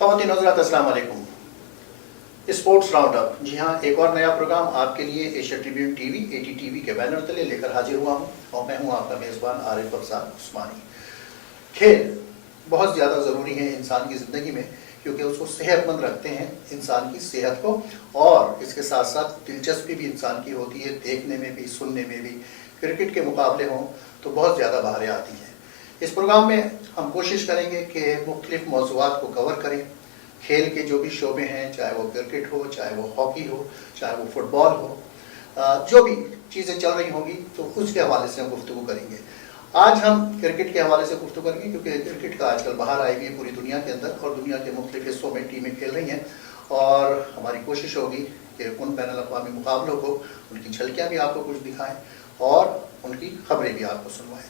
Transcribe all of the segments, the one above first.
خواتین حضرات السلام علیکم. اسپورٹس راؤنڈ اپ، جی ہاں، ایک اور نیا پروگرام آپ کے لیے Asia tribune T V A T T V کے بینر تلے لے کر حاضر ہوا ہوں اور میں ہوں آپ کا میزبان عارف افضال عثمانی. کھیل بہت زیادہ ضروری ہے انسان کی زندگی میں، کیونکہ اس کو صحت مند رکھتے ہیں، انسان کی صحت کو، اور اس کے ساتھ ساتھ دلچسپی بھی انسان کی ہوتی ہے، دیکھنے میں بھی، سننے میں بھی. کرکٹ کے مقابلے ہوں تو بہت زیادہ بہاریں آتی ہیں. اس پروگرام میں ہم کوشش کریں گے کہ مختلف موضوعات کو کور کریں. کھیل کے جو بھی شعبے ہیں، چاہے وہ کرکٹ ہو، چاہے وہ ہاکی ہو، چاہے وہ فٹ بال ہو، جو بھی چیزیں چل رہی ہوں گی تو اس کے حوالے سے ہم گفتگو کریں گے. آج ہم کرکٹ کے حوالے سے گفتگو کریں گے، کیونکہ کرکٹ کا آج کل بہار آئی ہوئی ہے پوری دنیا کے اندر، اور دنیا کے مختلف حصوں میں ٹیمیں کھیل رہی ہیں، اور ہماری کوشش ہوگی کہ ان بین الاقوامی مقابلوں کو، ان کی جھلکیاں بھی آپ کو کچھ دکھائیں اور ان کی خبریں بھی آپ کو سنوائیں.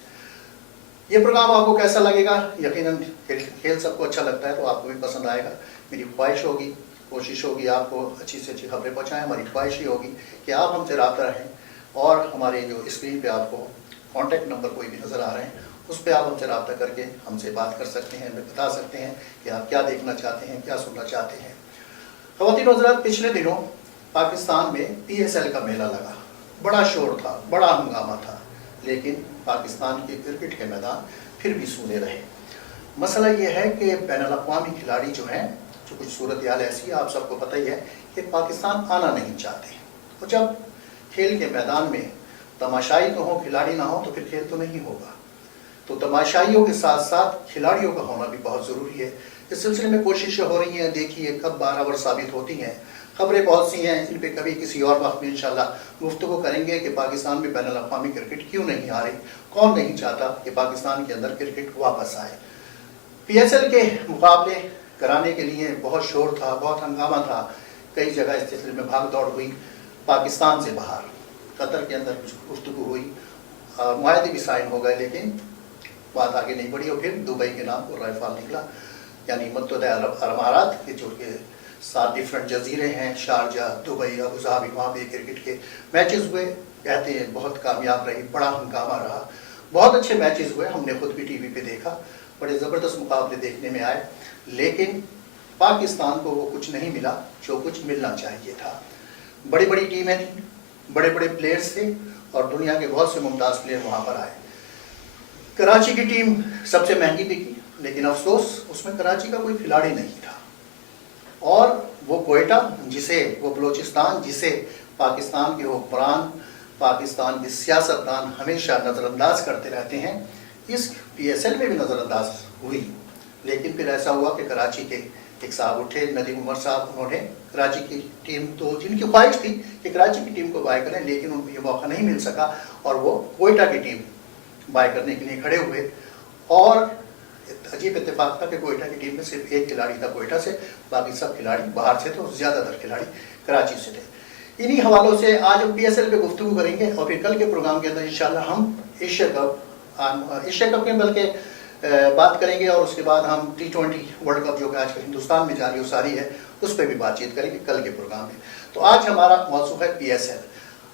یہ پروگرام آپ کو کیسا لگے گا؟ یقیناً کھیل سب کو اچھا لگتا ہے تو آپ کو بھی پسند آئے گا. میری خواہش ہوگی، کوشش ہوگی آپ کو اچھی سے اچھی خبریں پہنچائیں. ہماری خواہش یہ ہوگی کہ آپ ہم سے رابطہ رہیں، اور ہمارے جو اسکرین پہ آپ کو کانٹیکٹ نمبر کوئی بھی نظر آ رہے ہیں، اس پہ آپ ہم سے رابطہ کر کے ہم سے بات کر سکتے ہیں، ہمیں بتا سکتے ہیں کہ آپ کیا دیکھنا چاہتے ہیں، کیا سننا چاہتے ہیں. خواتین و حضرات، پچھلے دنوں پاکستان میں پی ایس ایل کا میلہ لگا. بڑا شور تھا، بڑا ہنگامہ تھا، لیکن پاکستان کے کرکٹ کے میدان پھر بھی سونے رہے. مسئلہ یہ ہے کہ بین الاقوامی کھلاڑی جو ہیں، جو کچھ صورتحال ایسی ہے، آپ سب کو پتہ ہی ہے کہ پاکستان آنا نہیں چاہتے. اور جب کھیل کے میدان میں تماشائی تو ہوں، کھلاڑی نہ ہوں تو پھر کھیل تو نہیں ہوگا. تو تماشائیوں کے ساتھ ساتھ کھلاڑیوں کا ہونا بھی بہت ضروری ہے. اس سلسلے میں کوششیں ہو رہی ہیں، دیکھیے کب بارآور ثابت ہوتی ہیں. خبریں بہت سی ہیں، ان پہ کبھی کسی اور وقت میں انشاءاللہ گفتگو کریں گے کہ پاکستان میں بین الاقوامی کرکٹ کیوں نہیں آ رہی، کون نہیں چاہتا کہ پاکستان کے اندر کرکٹ واپس آئے. پی ایس ایل کے مقابلے کرانے کے لیے بہت شور تھا، بہت ہنگامہ تھا. کئی جگہ اس سلسلے میں بھاگ دوڑ ہوئی. پاکستان سے باہر قطر کے اندر کچھ گفتگو ہوئی، معاہدے بھی سائن ہو گئے، لیکن بات آگے نہیں بڑھی، اور پھر دبئی کے نام پر رائفال نکلا، یعنی متحدہ عرب امارات کے جو کہ 7 ڈفرنٹ جزیرے ہیں، شارجہ، دبئی، ابوظہبی، وہاں بھی کرکٹ کے میچز ہوئے. کہتے ہیں بہت کامیاب رہی، بڑا ہنگامہ رہا، بہت اچھے میچز ہوئے. ہم نے خود بھی ٹی وی پہ دیکھا، بڑے زبردست مقابلے دیکھنے میں آئے. لیکن پاکستان کو وہ کچھ نہیں ملا جو کچھ ملنا چاہیے تھا. بڑی بڑی ٹیمیں تھیں، بڑے بڑے پلیئرز تھے، اور دنیا کے بہت سے ممتاز پلیئر وہاں پر آئے. کراچی کی ٹیم سب سے مہنگی بکی، لیکن افسوس اس میں کراچی کا کوئی کھلاڑی نہیں تھا. اور وہ کوئٹہ، وہ بلوچستان جسے پاکستان کے حکمران، پاکستان کے سیاستدان ہمیشہ نظر انداز کرتے رہتے ہیں، اس پی ایس ایل میں بھی نظر انداز ہوئی. لیکن پھر ایسا ہوا کہ کراچی کے ایک صاحب اٹھے، ندیم عمر صاحب، انہوں نے کراچی کی ٹیم، تو جن کی خواہش تھی کہ کراچی کی ٹیم کو بائی کریں، لیکن ان کو یہ موقع نہیں مل سکا، اور وہ کوئٹہ کی ٹیم بائی کرنے کے لیے کھڑے ہوئے. اور عجیب اتفاق تھا کہ کوئٹہ کی ٹیم میں صرف ایک کھلاڑی تھا کوئٹہ سے، باقی سب کھلاڑی باہر سے تھے، اور زیادہ تر کھلاڑی کراچی سے تھے. انہی حوالوں سے آج ہم پی ایس ایل پہ گفتگو کریں گے، اور پھر کل کے پروگرام کے اندر انشاءاللہ ہم ایشیا کپ کے بلکہ بات کریں گے، اور اس کے بعد ہم T20 ورلڈ کپ جو کہ آج کل ہندوستان میں جاری و ساری ہے، اس پہ بھی بات چیت کریں گے کل کے پروگرام میں. تو آج ہمارا موضوع ہے پی ایس ایل.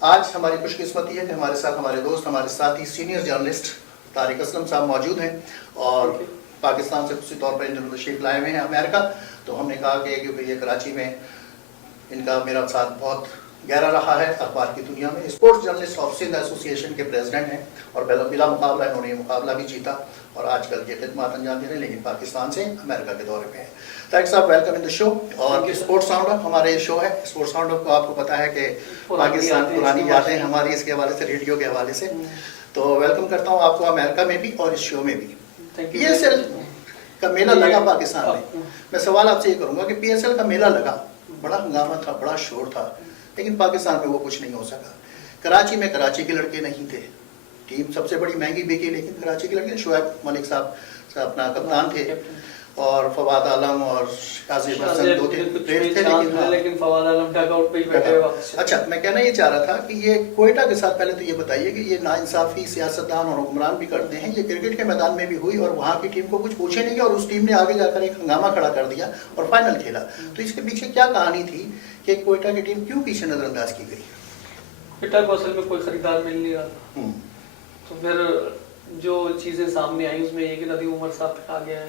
آج ہماری خوش قسمتی ہے کہ ہمارے ساتھ ہمارے دوست، ہمارے ساتھی سینئر جرنلسٹ طارق اسلم صاحب موجود ہیں، اور پاکستان سے خصوصی طور پر انہوں نے تشریف لائے ہوئے ہیں امریکہ. تو ہم نے کہا کہ کیونکہ یہ کراچی میں ان کا میرا ساتھ بہت گہرا رہا ہے اخبار کی دنیا میں. اسپورٹس جرنلسٹ آف سندھ ایسوسی ایشن کے پریزیڈنٹ ہیں، اور بلا مقابلہ انہوں نے یہ مقابلہ بھی جیتا، اور آج کل یہ خدمات انجام دے رہے ہیں، لیکن پاکستان سے امریکہ کے دورے پہ ہیں. طارق صاحب، ویلکم ان دا شو. اور اسپورٹس راؤنڈ اپ ہمارا یہ شو ہے. اسپورٹس راؤنڈ اپ کو آپ کو پتہ ہے کہ پاکستان پرانی یادیں ہماری اس کے حوالے سے، ریڈیو کے حوالے سے. تو ویلکم کرتا ہوں آپ کو امریکہ میں بھی اور اس شو میں بھی. پی ایس ایل کا میلہ لگا پاکستان میں. میں سوال آپ سے یہ کروں گا کہ پی ایس ایل کا میلہ لگا، بڑا ہنگامہ تھا، بڑا شور تھا، لیکن پاکستان میں وہ کچھ نہیں ہو سکا. کراچی میں کراچی کے لڑکے نہیں تھے، ٹیم سب سے بڑی مہنگی بکی، لیکن کراچی کے لڑکے، شعیب ملک صاحب اپنا کپتان تھے، اور فواد عالم اور قاسم حسن 2-3 پلیئر تھے، لیکن فواد عالم ڈگ آؤٹ پہ ہی بیٹھے ہوئے. اچھا، میں کہنا یہ چاہ رہا تھا کہ یہ کوئٹہ کے ساتھ پہلے تو یہ بتائیے کہ یہ ناانصافی سیاستدان اور حکمران بھی کرتے ہیں. یہ کرکٹ کے میدان میں بھی ہوئی، اور وہاں کی ٹیم کو کچھ پوچھے نہیں گیا، اور اس ٹیم نے آگے جا کر ایک ہنگامہ کھڑا کر دیا اور فائنل کھیلا. تو اس کے پیچھے کیا کہانی تھی کہ کوئٹہ کی ٹیم کیوں پیچھے نظر انداز کی گئی؟ کوئٹہ کو اصل میں کوئی خریدار مل نہیں رہا، تو پھر جو چیزیں سامنے آئیں اس میں یہ کہ ندیم عمر صاحب پھٹا گیا ہے،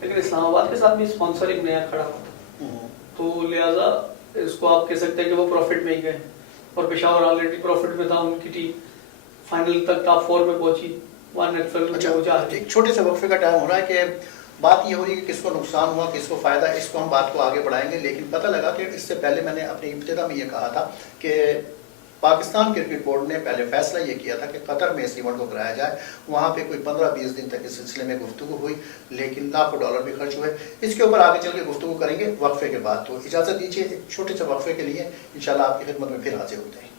لیکن اسلام آباد کے ساتھ بھی اسپانسر ایک نیا کھڑا ہوا تھا، تو لہٰذا اس کو آپ کہہ سکتے ہیں کہ وہ پروفٹ میں ہی گئے، اور پشاور آلریڈی پروفٹ میں تھا، ان کی ٹیم فائنل تک ٹاپ 4 میں پہنچی، 1 ایکسل میں وہ جا رہی۔ ایک چھوٹے سے وقفے کا ٹائم ہو رہا ہے کہ بات یہ ہو رہی ہے کہ کس کو نقصان ہوا، کس کو فائدہ، اس کو ہم بات کو آگے بڑھائیں گے، لیکن پتہ لگا کہ اس سے پہلے میں نے اپنی ابتدا میں یہ کہا تھا کہ پاکستان کرکٹ بورڈ نے پہلے فیصلہ یہ کیا تھا کہ قطر میں اس ایونٹ کو کرایا جائے، وہاں پہ کوئی 15-20 دن تک اس سلسلے میں گفتگو ہوئی، لیکن لاکھوں ڈالر بھی خرچ ہوئے۔ اس کے اوپر آگے چل کے گفتگو کریں گے وقفے کے بعد، تو اجازت دیجیے ایک چھوٹے سے وقفے کے لیے، انشاءاللہ آپ کی خدمت میں پھر حاضر ہوتے ہیں۔